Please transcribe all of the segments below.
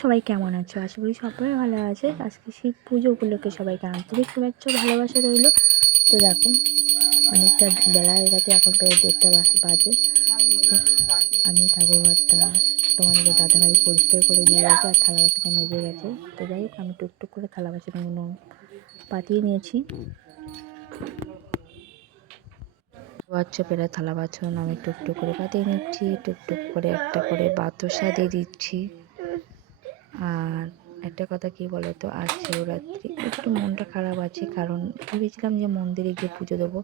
সবাই কেমন আছো? আশা করি সবাই ভালো আছে। আজকে শিব পুজো উপলক্ষে সবাইকে আন্তরিক শুভেচ্ছা ভালোবাসা রইলো। তো দেখো অনেকটা বেলা হয়ে গেছে, এখন প্রায় 1:30 বাজে। তো আমি ঠাকুরঘরটা তোমাদের দাদাভাই পরিষ্কার করে দিয়ে গেছে আর থালা বাসনটা মেজে গেছে। তো যাই হোক আমি টুকটুক করে থালা বাসনগুলো পাতিয়ে নিয়েছি। বাচ্চা পেরা থালা বাসন আমি টুকটুক করে পাতিয়ে নিচ্ছি, টুকটুক করে একটা করে বাতাসা দিয়ে দিচ্ছি। আর একটা কথা কি বলতো, আজ শিবরাত্রি, একটু মনটা খারাপ আছে, কারণ ভেবেছিলাম যে মন্দিরে গিয়ে পুজো দেবো।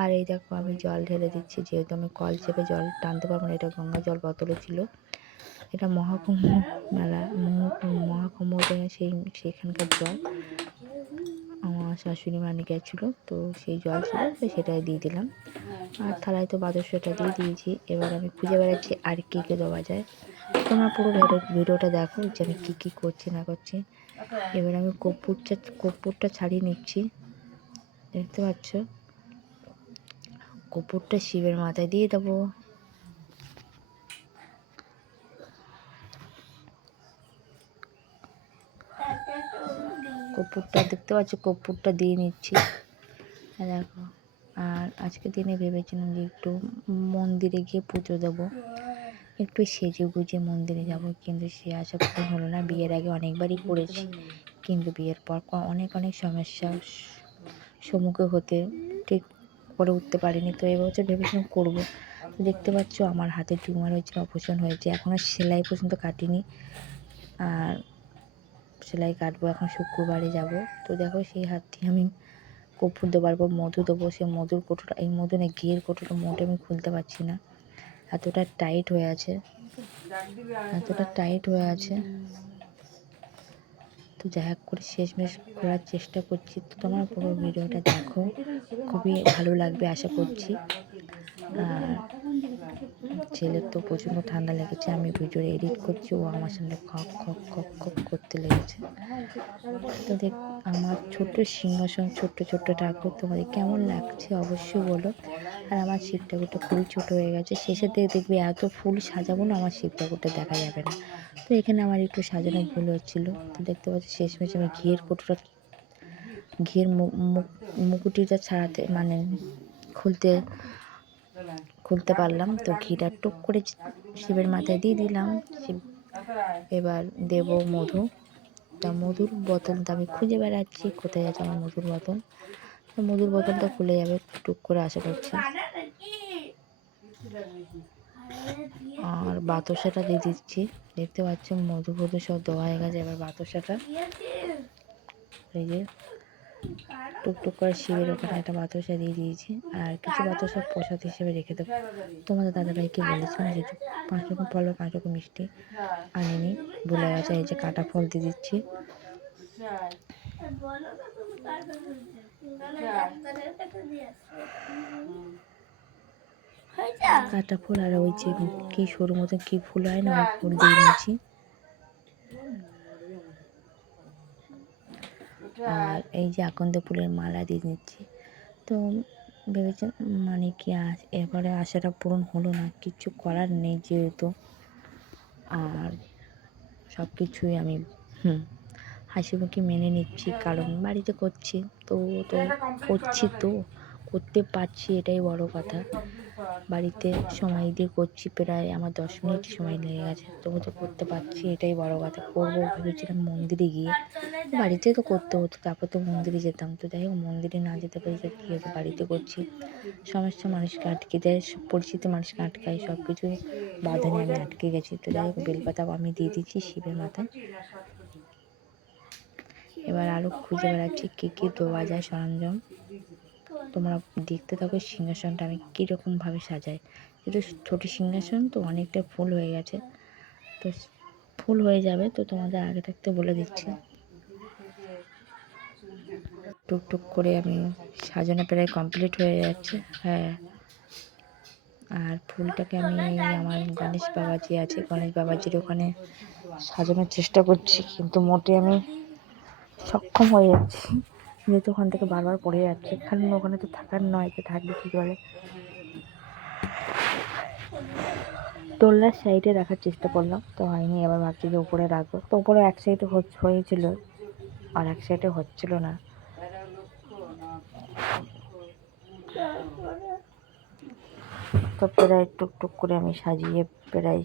আর এই দেখো আমি জল ঢেলে দিচ্ছি, যেহেতু আমি কল চেপে জল টানতে পারবো না। এটা গঙ্গা জল বোতলে ছিল, এটা মহাকুম্ভ মেলা মহাকুম্ভ সেখানকার জল আমার শাশুড়ি মা নিয়ে গেছিলো, তো সেই জল ছিল, তো সেটাই দিয়ে দিলাম। আর থালায় তো বাদরশটা দিয়ে দিয়েছি। এবার আমি খুঁজে বেড়াচ্ছি আর কী কী দেওয়া যায়। তোমরা পুরো ভিডিওটা দেখো যে আমি কী কী করছি না করছি। এবার আমি কর্পূরটা ছাড়িয়ে নিচ্ছি, দেখতে পাচ্ছ। কর্পূরটা শিবের মাথায় দিয়ে দেবো। কর্পূরটা দেখতে পাচ্ছ, কর্পূরটা দিয়ে নিচ্ছি। দেখো, আর আজকে দিনে ভেবেছিলাম যে একটু মন্দিরে গিয়ে পুজো দেবো, একটু সেজে গুজে মন্দিরে যাব, কিন্তু সে আশা পূরণ হলো না। বিয়ের আগে অনেকবারই করেছি, কিন্তু বিয়ের পর অনেক সমস্যার সম্মুখীন হতে ঠিক করে উঠতে পারিনি। তো এবছর ভেবেছিলাম করবো। তো দেখতে পাচ্ছ আমার হাতে টিউমার হয়েছিল, অপারেশন হয়েছে, এখনও সেলাই পর্যন্ত কাটিনি। আর সেলাই কাটবো, এখন শুক্রবারে যাব। তো দেখো সেই হাত দিয়ে আমি কর্পূর দেবার পর মধু দেবো। সে মধুর কোটোটা, এই মধু না ঘিয়ের কোটোটা মোটে আমি খুলতে পারছি না, এতটা টাইট হয়ে আছে, এতটা টাইট হয়ে আছে। তো যাই হোক করে শেষমেশ করার চেষ্টা করছি। তো তোমার পুরো ভিডিওটা দেখো, খুবই ভালো লাগবে আশা করছি। আর ছেলের তো প্রচণ্ড ঠান্ডা লেগেছে, আমি ভিডিও এডিট করছি, ও আমার সামনে খক খক খক খক করতে লেগেছে। তো দেখ আমার ছোট্ট সিংহাসন, ছোট্ট ছোট্ট ঠাকুর তোমাদের কেমন লাগছে অবশ্যই বলো। আর আমার শিব ঠাকুরটা খুবই ছোটো হয়ে গেছে, শেষের দিকে দেখবে এত ফুল সাজাবো না আমার শিব ঠাকুরটা দেখা যাবে না। তো এখানে আমার একটু সাজানো ভুল হচ্ছিলো। তো দেখতে পাচ্ছি শেষমেশ আমি ঘিয়ের কোটোটা, ঘিয়ের মুকুটিটা ছাড়াতে মানে খুলতে পারলাম। তো ঘিটা টুক করে শিবের মাথায় দিয়ে দিলাম। শিব এবার দেব মধু। তা মধুর বোতলটা আমি খুঁজে বেড়াচ্ছি, কোথায় আছে আমার মধুর বোতল। তো মধুর বোতলটা খুলে যাবে টুক করে আশা করছি। আর বাতাসাটা দিয়ে দিচ্ছি, দেখতে পাচ্ছ মধু ফধু সব দেওয়া হয়ে গেছে। এবার বাতাসাটা এই যে টুকটুক করে শিবের ওখানে একটা বাতাসা দিয়ে দিয়েছি, আর কিছু বাতাসা প্রসাদ হিসেবে রেখে দেবো। তোমাদের দাদাভাইকে বলেছিলাম যে 5 রকম ফল 5 রকম মিষ্টি আনিনি, ভুলে গেছে। এই যে কাটা ফল দিয়ে দিচ্ছি। কাটা ফুল আর ওই যে কি সরু মতো কি ফুল হয় না, ওই ফুল দিয়ে নিয়েছি। আর এই যে আকন্দ ফুলের মালা দিয়ে নিচ্ছি। তো ভেবেছেন মানে কি এবারে আশাটা পূরণ হলো না, কিছু করার নেই যেহেতু। আর সব কিছুই আমি হাসি মুখে মেনে নিচ্ছি, কারণ বাড়িতে করছি তো করছি, তো করতে পারছি, এটাই বড় কথা। বাড়িতে সময় দিয়ে করছি, প্রায় আমার 10 মিনিট সময় লেগে গেছে, তবু তো করতে পারছি, এটাই বড় কথা। করবো ভেবেছিলাম মন্দিরে গিয়ে, বাড়িতে তো করতে হতো, তারপর তো মন্দিরে যেতাম। তো যাই হোক মন্দিরে না যেতে পারি, তো কী হবে, বাড়িতে করছি। সমস্যা মানুষকে আটকে দেয়, পরিচিত মানুষকে আটকায়, সব কিছু বাধা নিয়ে আমি আটকে গেছি। তো যাই হোক বেলপাতা আমি দিয়ে দিচ্ছি শিবের মাথায়। এবার আরও খুঁজে বেড়াচ্ছি কী কী দেওয়া যায় সরঞ্জাম। তোমরা দেখতে থাকো সিংহাসনটা আমি কীরকমভাবে সাজাই। যেহেতু ছোটো সিংহাসন তো অনেকটা ফুল হয়ে গেছে, তো ফুল হয়ে যাবে, তো তোমাদের আগে থাকতে বলে দিচ্ছি। টুকটুক করে আমি সাজানো প্রায় কমপ্লিট হয়ে যাচ্ছে। হ্যাঁ, আর ফুলটাকে আমি আমার গণেশ বাবাজি আছে, গণেশ বাবাজির ওখানে সাজানোর চেষ্টা করছি, কিন্তু মোটে আমি সক্ষম হয়ে যাচ্ছি, যেহেতু ওখান থেকে বারবার পড়ে যাচ্ছে। কারণ ওখানে তো থাকার নয়, তো থাকবে কী করে। দোলনার সাইডে রাখার চেষ্টা করলাম, তো হয়নি। এবার ভাবছি যে উপরে রাখবো, তো উপরে এক সাইডে হয়েছিল আর এক সাইডে হচ্ছিল না। তো প্রায় টুকটুক করে আমি সাজিয়ে প্রায়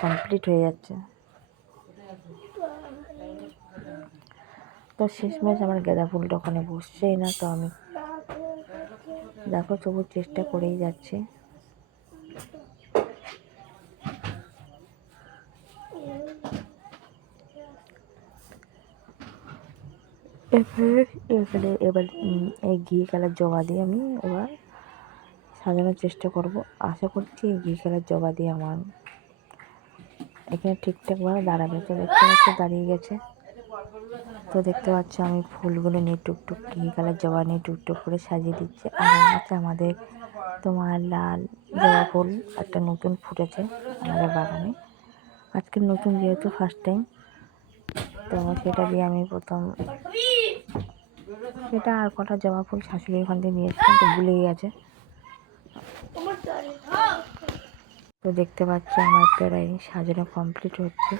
কমপ্লিট হয়ে যাচ্ছে। তো শেষমেশ আমার গাঁদা ফুলটা ওখানে বসছেই না, তো আমি দেখো তবু চেষ্টা করেই যাচ্ছি। এবার এই ঘি কালার জবা দিয়ে আমি এবার সাজানোর চেষ্টা করব। আশা করছি এই ঘি কালার জবা দিয়ে আমার এখানে ঠিকঠাকভাবে দাঁড়াবে। তো দেখতে পাচ্ছি দাঁড়িয়ে গেছে। তো দেখতে পাচ্ছি আমি ফুলগুলো নিয়ে টুকটুক ঘি কালার জবা নিয়ে টুকটুক করে সাজিয়ে দিচ্ছি। আর হচ্ছে আমাদের তোমার লাল জবা ফুল একটা নতুন ফুটেছে আমাদের বাগানে, আজকে নতুন যেহেতু ফার্স্ট টাইম। তো সেটা দিয়ে আমি প্রথম সেটা আর কটা জবা ফুল শাশুড়ি ওখান থেকে নিয়েছিলাম, তো ভুলেই গেছে। তো দেখতে পাচ্ছি আমার প্রায় সাজানো কমপ্লিট হচ্ছে।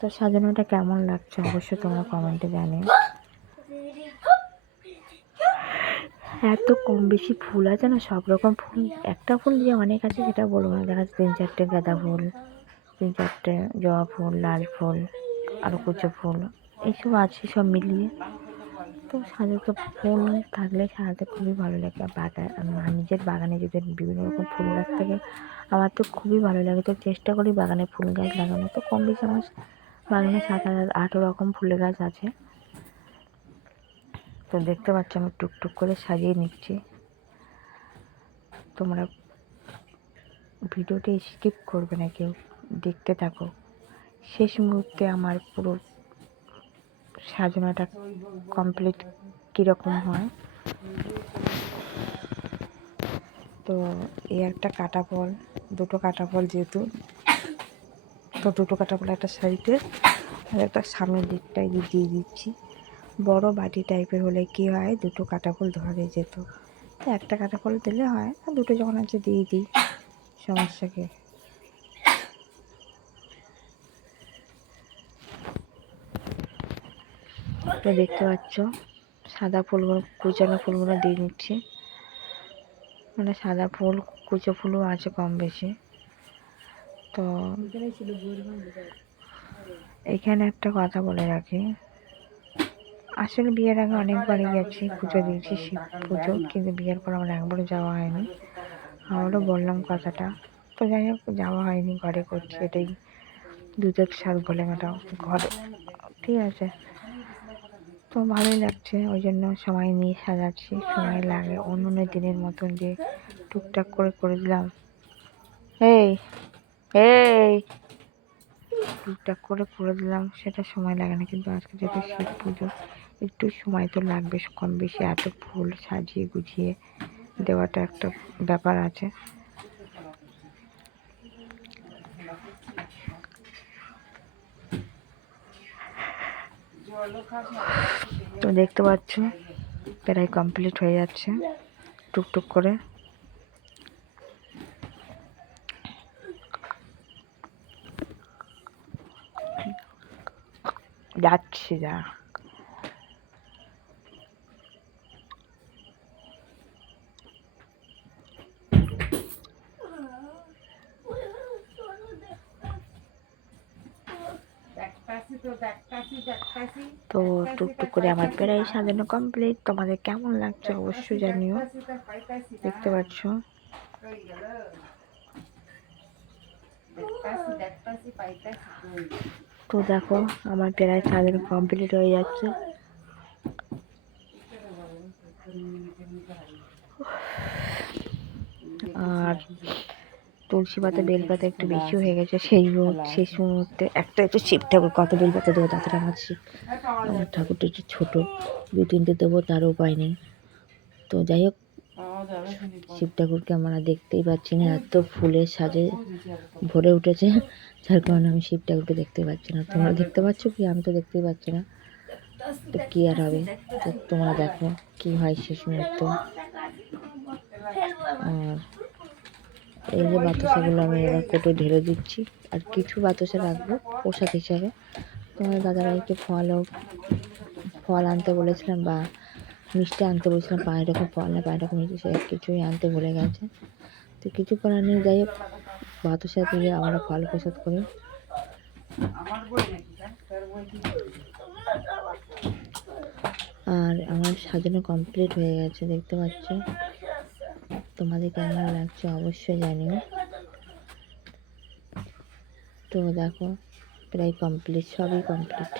তো সাজানোটা কেমন লাগছে অবশ্যই তোমরা কমেন্টে জানিও। এত কম বেশি ফুল আছে না, সব রকম ফুল, একটা ফুল দিয়ে অনেক আছে সেটা বলবো না। দেখা যাচ্ছে 3-4টে গাঁদা ফুল, 3-4টে জবা ফুল, লাল ফুল, আরও কুচো ফুল, এইসব আছে সব মিলিয়ে। তো সাজাতে ফুল থাকলে সাজাতে খুবই ভালো লাগে। আমার নিজের বাগানে যদি বিভিন্ন রকম ফুল গাছ থাকে আমার তো খুবই ভালো লাগে। তো চেষ্টা করি বাগানে ফুল গাছ লাগানো। তো কম বেশি আমার বাগানে 7-8 রকম ফুলের গাছ আছে। তো দেখতে পাচ্ছ আমি টুকটুক করে সাজিয়ে নিচ্ছি। তোমরা ভিডিওটি স্কিপ করবে না কেউ, দেখতে থাকো। শেষ মুহূর্তে আমার পুরো সাজানোটা কমপ্লিট কীরকম হয়। তো এই একটা কাটা ফল, দুটো কাটা ফল যেহেতু, তো দুটো কাটা ফল একটা সাইডে আর একটা সামনের দিকটায় দিয়ে দিচ্ছি। বড় বাটি টাইপের হলে কি হয়, দুটো কাটা ফল ধরে যেত। তো একটা কাটা ফল দিলে হয়, আর দুটো যখন আছে দিয়ে দিই, সমস্যাকে। তো দেখতে পাচ্ছ সাদা ফুলগুলো, কুচানো ফুলগুলো দিয়ে নিচ্ছি। মানে সাদা ফুল কুচো ফুলও আছে কম বেশি। তো এখানে একটা কথা বলে রাখি, আসলে বিয়ের আগে অনেকবারই গেছি, পুজো দিয়েছি, শিব পুজো, কিন্তু বিয়ের পর আমার একবারও যাওয়া হয়নি। আমারও বললাম কথাটা, তো যাই হোক যাওয়া হয়নি, ঘরে করছি এটাই দুধের স্বাদ বলে ম্যাডাম ঘরে, ঠিক আছে। তো ভালোই লাগছে, ওই জন্য সময় নিয়ে সাজাচ্ছি, সময় লাগে। অন্য দিনের মতন যে টুকটাক করে দিলাম, এই এই টুকটাক করে দিলাম সেটা সময় লাগে না। কিন্তু আজকে যেহেতু শিব পুজো, একটু সময় তো লাগবে কম বেশি। এত ফুল সাজিয়ে গুছিয়ে দেওয়াটা একটা ব্যাপার আছে। তো দেখতে পাচ্ছ প্রায় কমপ্লিট হয়ে যাচ্ছে টুকটুক করে। যাচ্ছি যা। তো টুকটুক করে আমার প্রায় সাজানো কমপ্লিট। তোমাদের কেমন লাগছে অবশ্যই জানিও। দেখতে পাচ্ছ তো দেখো আমার প্রায় সাজানো কমপ্লিট হয়ে যাচ্ছে। আর তুলসী পাতা বেলপাতা একটু বেশি হয়ে গেছে, সেই শেষ মুহূর্তে একটা একটু শিব ঠাকুর, কত বেলপাতা দেবো তাছাড়া আমার ঠাকুরটা একটু ছোটো, 2-3টে দেবো তারও উপায় নেই। তো যাই হোক শিব ঠাকুরকে আমরা দেখতেই পাচ্ছি না, এত ফুলের সাজে ভরে উঠেছে, যার কারণে আমি শিব ঠাকুরকে দেখতে পাচ্ছি না। তোমরা দেখতে পাচ্ছ কি? আমি তো দেখতেই পাচ্ছি না, তো কী আর হবে। তো তোমরা দেখো কি হয় শেষ মুহূর্তে। আর এই যে বাতাসাগুলো আমি এবার কোটো ঢেলে দিচ্ছি, আর কিছু বাতাসা রাখবো প্রসাদ হিসাবে। তোমার দাদাভাইকে ফল আনতে বলেছিলাম বা মিষ্টি আনতে বলেছিলাম, 5 রকম ফল না 5 রকম মিষ্টি, সে কিছুই আনতে ভুলে গেছে। তো কিছু করার নেই, যাই হোক বাতাসা দিয়ে আমরা ফল প্রসাদ করি। আর আমার সাজানো কমপ্লিট হয়ে গেছে, দেখতে পাচ্ছ। তোমাদের কেমন লাগছে অবশ্যই জানিও। তো দেখো প্রায় কমপ্লিট, সবই কমপ্লিট।